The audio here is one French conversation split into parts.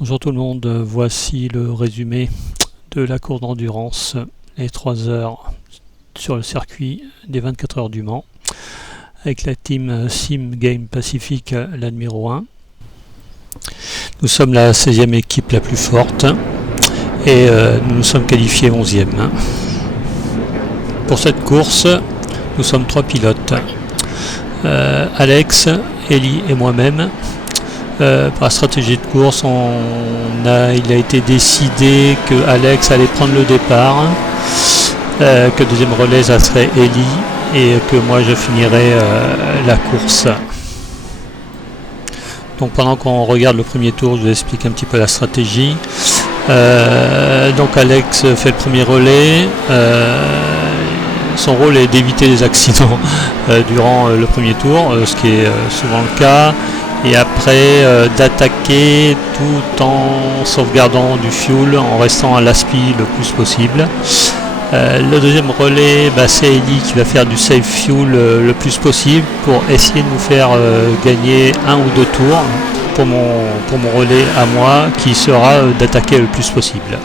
Bonjour tout le monde, voici le résumé de la course d'endurance, les 3 heures sur le circuit des 24 heures du Mans, avec la team Sim Game Pacific, la numéro 1. Nous sommes la 16e équipe la plus forte et nous nous sommes qualifiés 11e. Pour cette course, nous sommes 3 pilotes, Alex, Ellie et moi-même. Pour la stratégie de course, il a été décidé que Alex allait prendre le départ, que le deuxième relais ça serait Ellie et que moi je finirais la course. Donc pendant qu'on regarde le premier tour, je vous explique un petit peu la stratégie. Donc Alex fait le premier relais. Son rôle est d'éviter les accidents durant le premier tour, ce qui est souvent le cas. Et après d'attaquer tout en sauvegardant du fuel, en restant à l'aspi le plus possible. Le deuxième relais, c'est Ellie qui va faire du save fuel le plus possible pour essayer de nous faire gagner 1 ou 2 tours pour mon relais à moi qui sera d'attaquer le plus possible.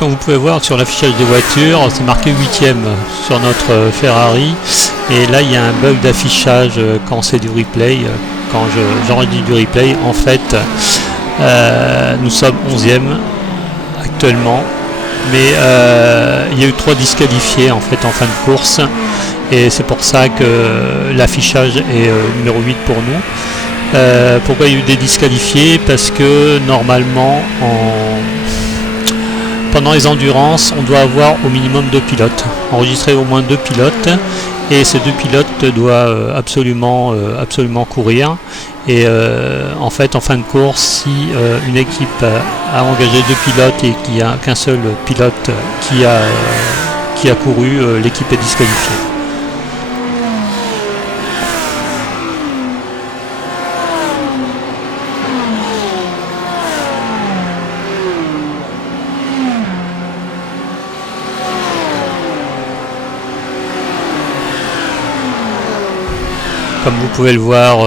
Donc vous pouvez voir sur l'affichage des voitures, c'est marqué 8e sur notre Ferrari. Et là il y a un bug d'affichage quand c'est du replay. Quand j'enregistre du replay, en fait nous sommes 11e actuellement. Mais il y a eu 3 disqualifiés en fait en fin de course. Et c'est pour ça que l'affichage est numéro 8 pour nous. Pourquoi il y a eu des disqualifiés? Parce que normalement pendant les endurances, on doit avoir au minimum 2 pilotes, enregistrer au moins 2 pilotes, et ces 2 pilotes doivent absolument courir. Et en fait, en fin de course, si une équipe a engagé 2 pilotes et qu'il n'y a qu'un seul pilote qui a couru, l'équipe est disqualifiée. Comme vous pouvez le voir,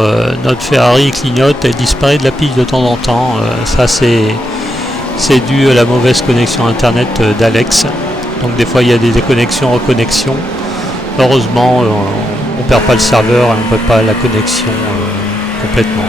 notre Ferrari clignote, elle disparaît de la piste de temps en temps. Ça c'est dû à la mauvaise connexion internet d'Alex. Donc des fois il y a des déconnexions, reconnexions. Heureusement on ne perd pas le serveur et on ne perd pas la connexion complètement.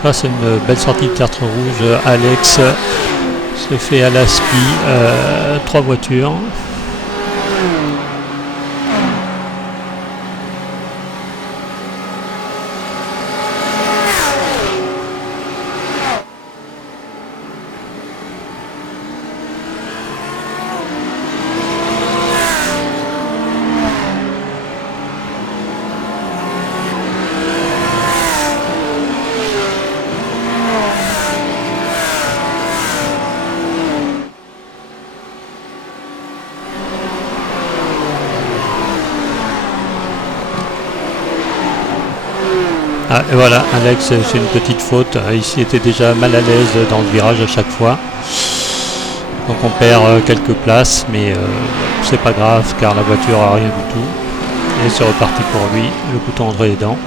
Grâce à une belle sortie de carte rouge, Alex se fait à l'aspi 3 voitures. Ah, et voilà, Alex, c'est une petite faute. Ici, était déjà mal à l'aise dans le virage à chaque fois. Donc on perd quelques places, mais c'est pas grave car la voiture a rien du tout. Et c'est reparti pour lui, le bouton entre les dents.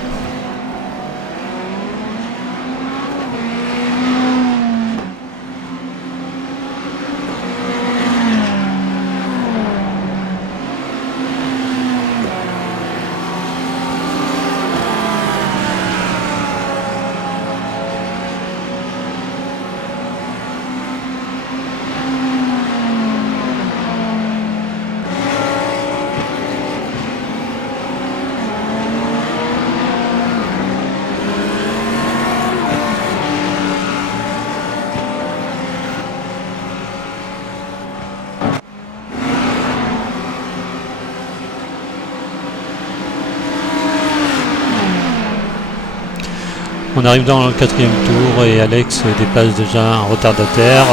On arrive dans le 4e tour et Alex dépasse déjà un retardataire,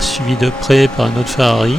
suivi de près par un autre Ferrari.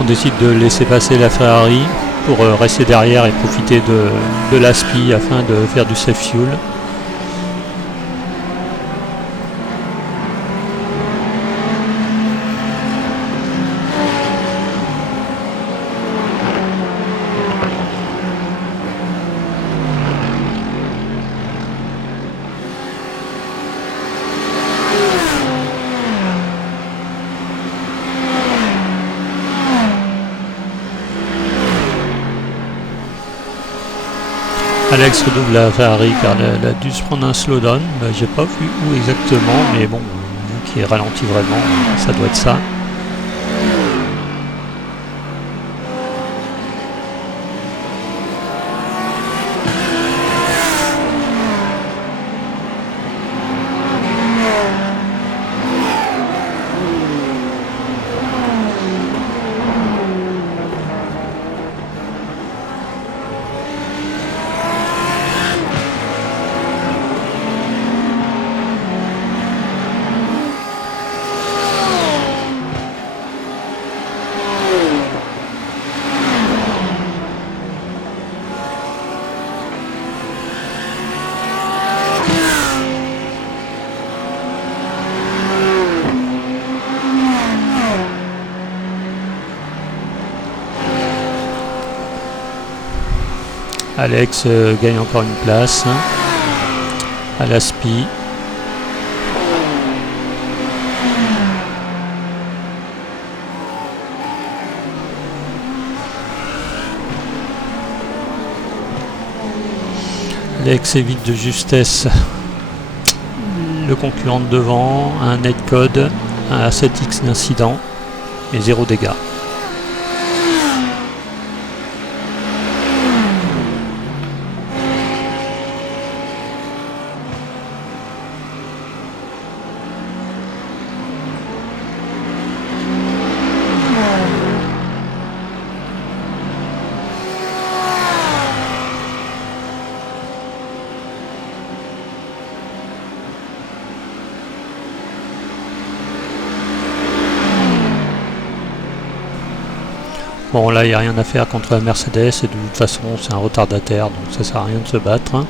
On décide de laisser passer la Ferrari pour rester derrière et profiter de l'aspi afin de faire du safe fuel. Alex redouble la Ferrari car elle a dû se prendre un slowdown. J'ai pas vu où exactement, mais bon, vu qu'il ralentit vraiment, ça doit être ça. Alex gagne encore une place à l'aspi. Alex évite de justesse le concurrent de devant, un netcode, un 7x d'incident et 0 dégâts. Bon, là, il n'y a rien à faire contre la Mercedes, et de toute façon, c'est un retardataire, donc ça sert à rien de se battre. Hein.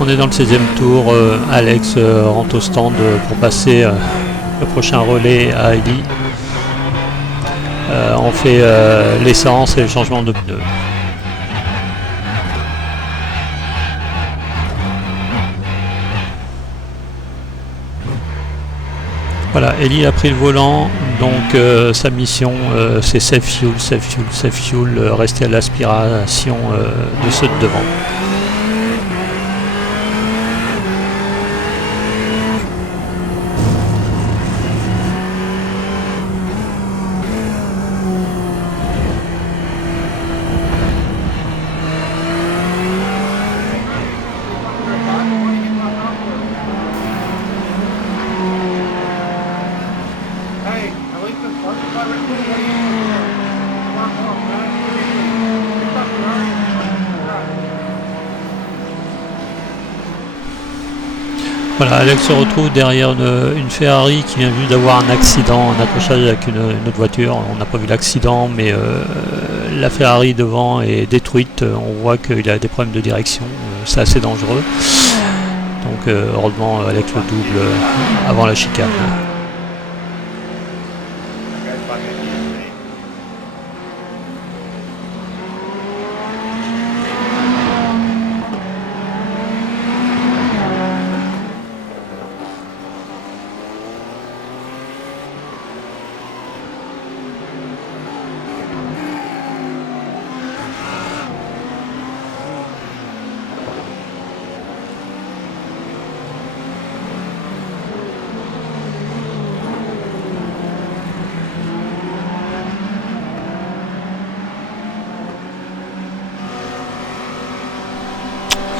On est dans le 16e tour, Alex rentre au stand pour passer le prochain relais à Eli. On fait l'essence et le changement de pneus. Voilà, Eli a pris le volant, donc sa mission c'est safe fuel, rester à l'aspiration de ceux de devant. Voilà, Alex se retrouve derrière une Ferrari qui vient juste d'avoir un accident, un accrochage avec une autre voiture. On n'a pas vu l'accident, mais la Ferrari devant est détruite. On voit qu'il a des problèmes de direction. C'est assez dangereux. Donc heureusement, Alex le double avant la chicane.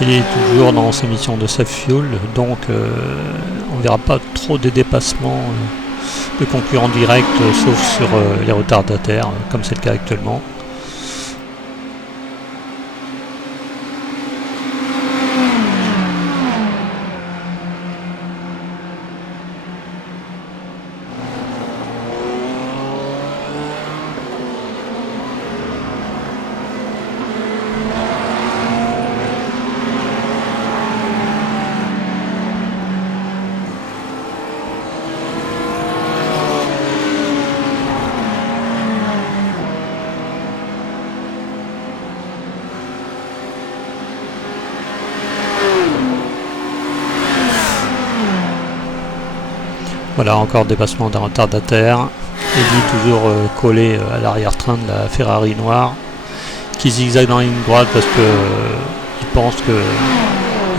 Il est toujours dans ses missions de safe fuel, donc on ne verra pas trop des dépassements de concurrents directs, sauf sur les retardataires, comme c'est le cas actuellement. Voilà, encore dépassement d'un retardataire. Eli toujours collé à l'arrière-train de la Ferrari noire, qui zigzague dans la ligne droite parce que il pense que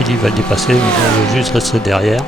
Eli va le dépasser, mais on veut juste rester derrière.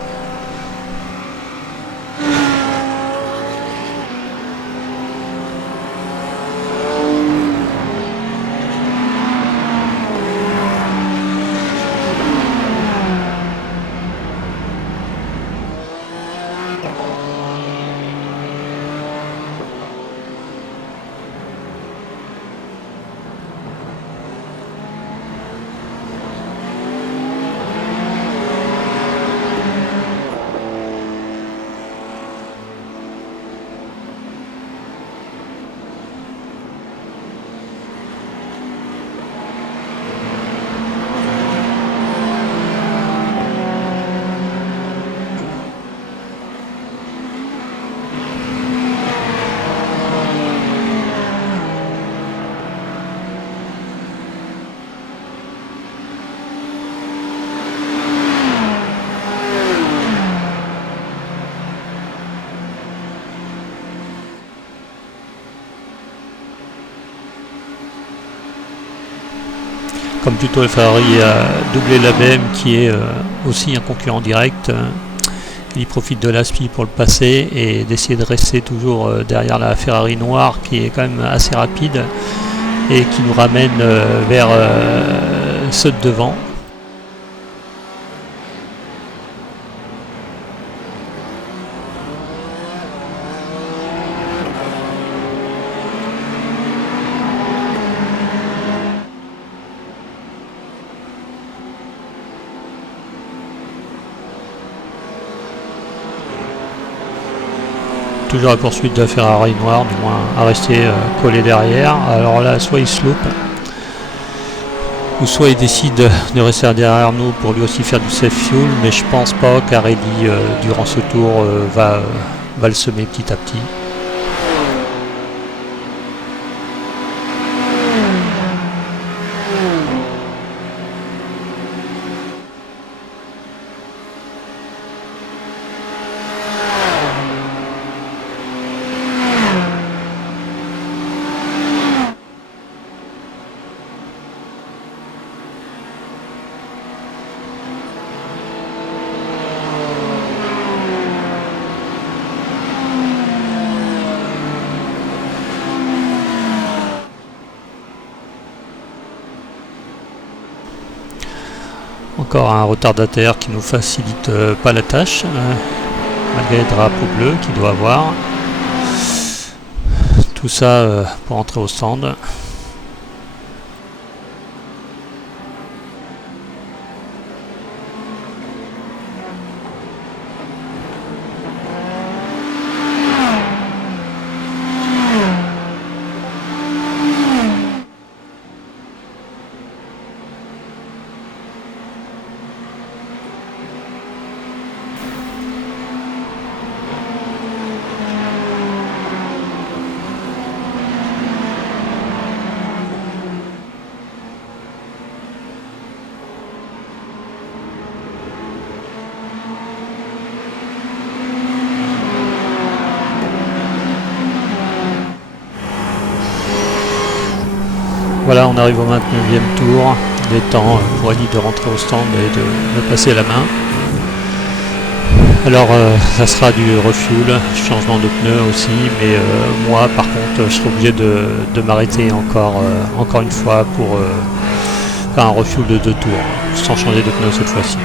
comme plutôt la Ferrari a doublé la BM qui est aussi un concurrent direct, il profite de l'ASPI pour le passer et d'essayer de rester toujours derrière la Ferrari noire qui est quand même assez rapide et qui nous ramène vers ceux de devant. Toujours la poursuite de la Ferrari noire, du moins à rester collé derrière. Alors là, soit il se loupe, ou soit il décide de rester derrière nous pour lui aussi faire du safe fuel, mais je pense pas qu'Arelli, durant ce tour, va le semer petit à petit. Encore un retardataire qui nous facilite pas la tâche, malgré le drapeau bleu qu'il doit avoir. Tout ça pour entrer au stand. Voilà, on arrive au 29e tour. Il est temps pour Ali de rentrer au stand et de passer la main. Alors, ça sera du refuel, changement de pneus aussi, mais moi, par contre, je serai obligé de m'arrêter encore une fois pour faire un refuel de 2 tours, sans changer de pneus cette fois-ci.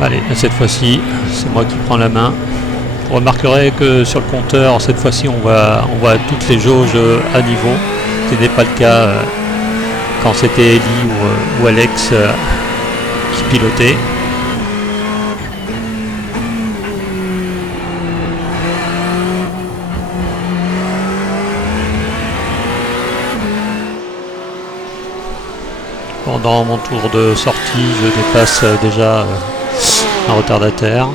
Allez, cette fois-ci, c'est moi qui prends la main. Vous remarquerez que sur le compteur, cette fois-ci, on voit toutes les jauges à niveau. Ce n'était pas le cas quand c'était Eli ou Alex qui pilotait. Pendant mon tour de sortie, je dépasse déjà un retardataire.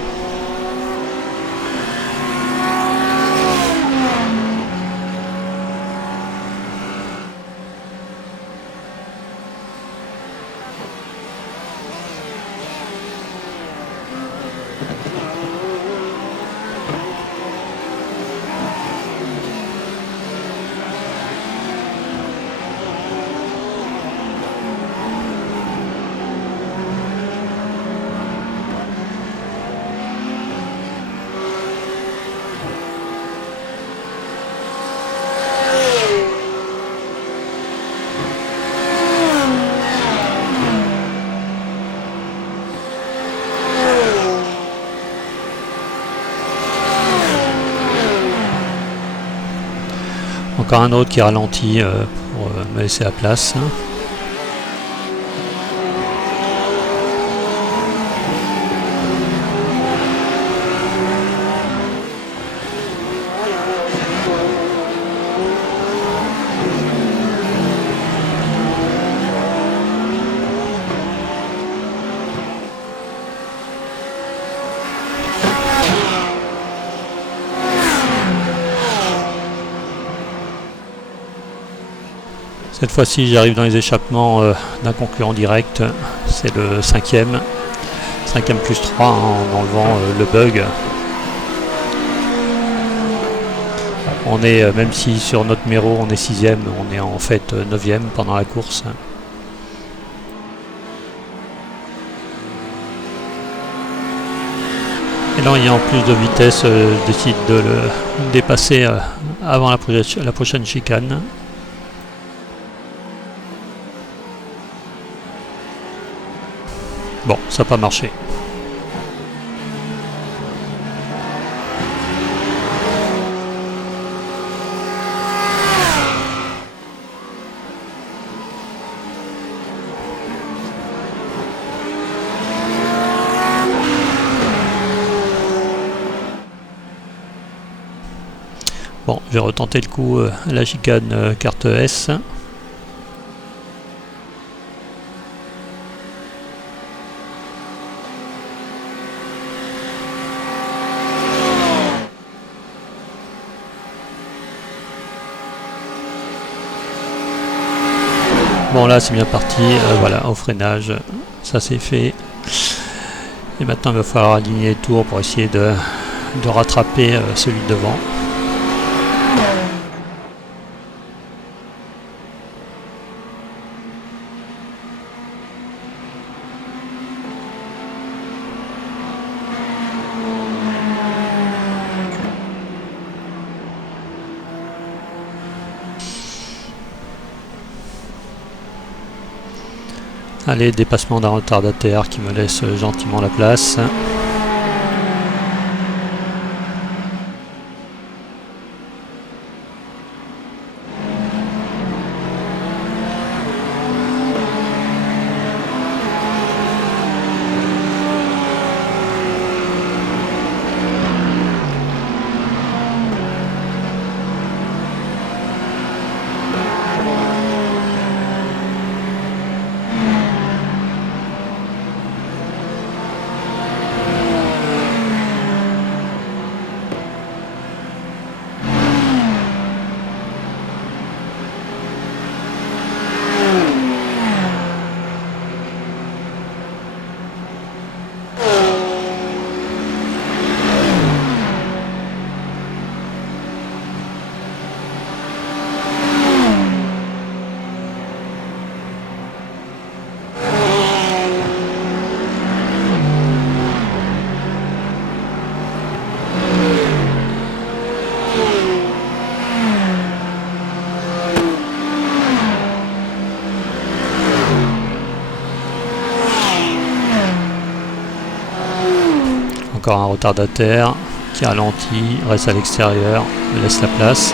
Encore un autre qui ralentit pour me laisser la place. Cette fois-ci, j'arrive dans les échappements d'un concurrent direct, c'est le 5e. 5ème plus 3 en enlevant le bug. On est, même si sur notre méro on est 6ème, on est en fait 9ème pendant la course. Et là, il y a en plus de vitesse, je décide de le dépasser avant la prochaine chicane. Bon, ça n'a pas marché. Bon, je vais retenter le coup à la chicane carte S. Bon, là c'est bien parti, voilà, au freinage, ça c'est fait. Et maintenant il va falloir aligner les tours pour essayer de rattraper celui de devant. Allez, dépassement d'un retardataire qui me laisse gentiment la place. Encore un retardataire qui ralentit, reste à l'extérieur, me laisse la place.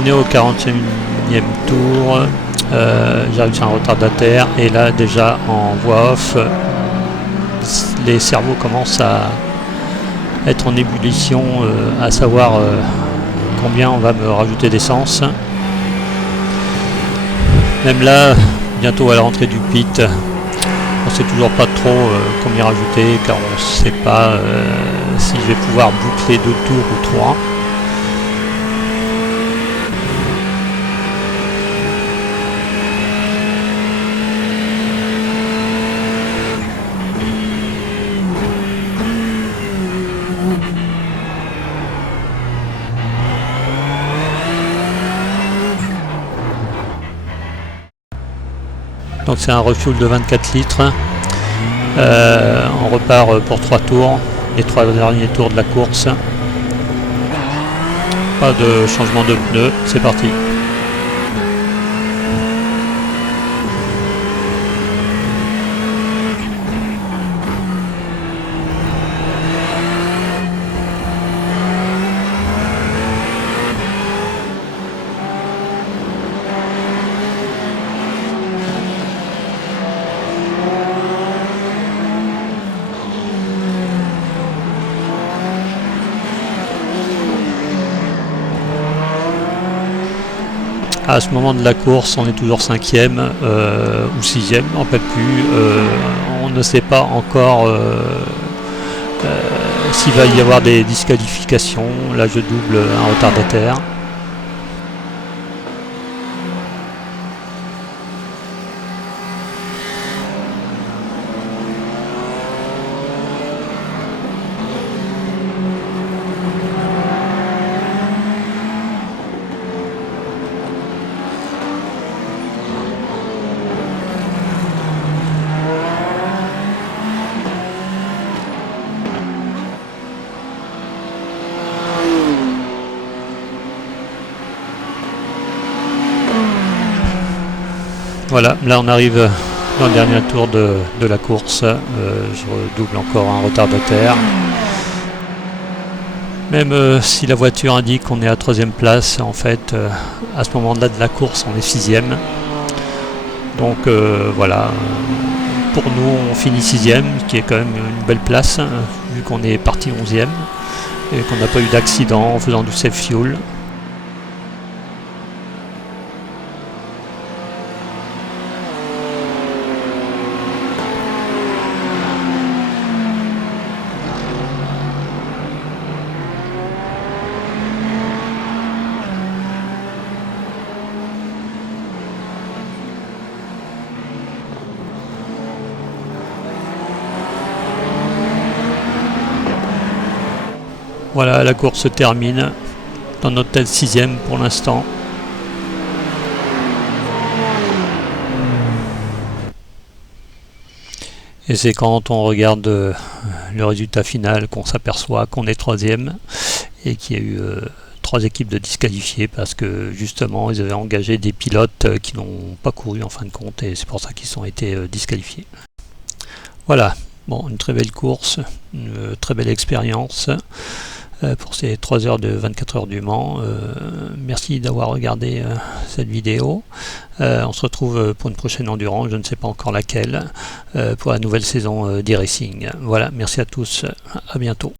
On est au 41e tour, j'arrive sur un retardataire et là déjà en voix off, les cerveaux commencent à être en ébullition, à savoir combien on va me rajouter d'essence. Même là, bientôt à la rentrée du pit, on sait toujours pas trop combien rajouter car on sait pas si je vais pouvoir boucler 2 tours ou 3. Donc c'est un refuel de 24 litres. On repart pour 3 tours, les 3 derniers tours de la course. Pas de changement de pneus, c'est parti. À ce moment de la course, on est toujours 5e ou 6e, on ne peut plus. On ne sait pas encore s'il va y avoir des disqualifications. Là, je double un retardataire. Voilà, là on arrive dans le dernier tour de la course. Je redouble encore un retardataire. Même si la voiture indique qu'on est à 3e place, en fait, à ce moment-là de la course, on est 6e. Donc voilà, pour nous, on finit 6e, ce qui est quand même une belle place, vu qu'on est parti 11e et qu'on n'a pas eu d'accident en faisant du safe fuel. Voilà, la course se termine dans notre tête 6e pour l'instant. Et c'est quand on regarde le résultat final qu'on s'aperçoit qu'on est 3e et qu'il y a eu 3 équipes de disqualifiés parce que justement ils avaient engagé des pilotes qui n'ont pas couru en fin de compte et c'est pour ça qu'ils ont été disqualifiés. Voilà, bon, une très belle course, une très belle expérience pour ces 3 heures de 24 heures du Mans. Merci d'avoir regardé cette vidéo. On se retrouve pour une prochaine endurance, je ne sais pas encore laquelle, pour la nouvelle saison d'e-racing. Voilà, merci à tous, à bientôt.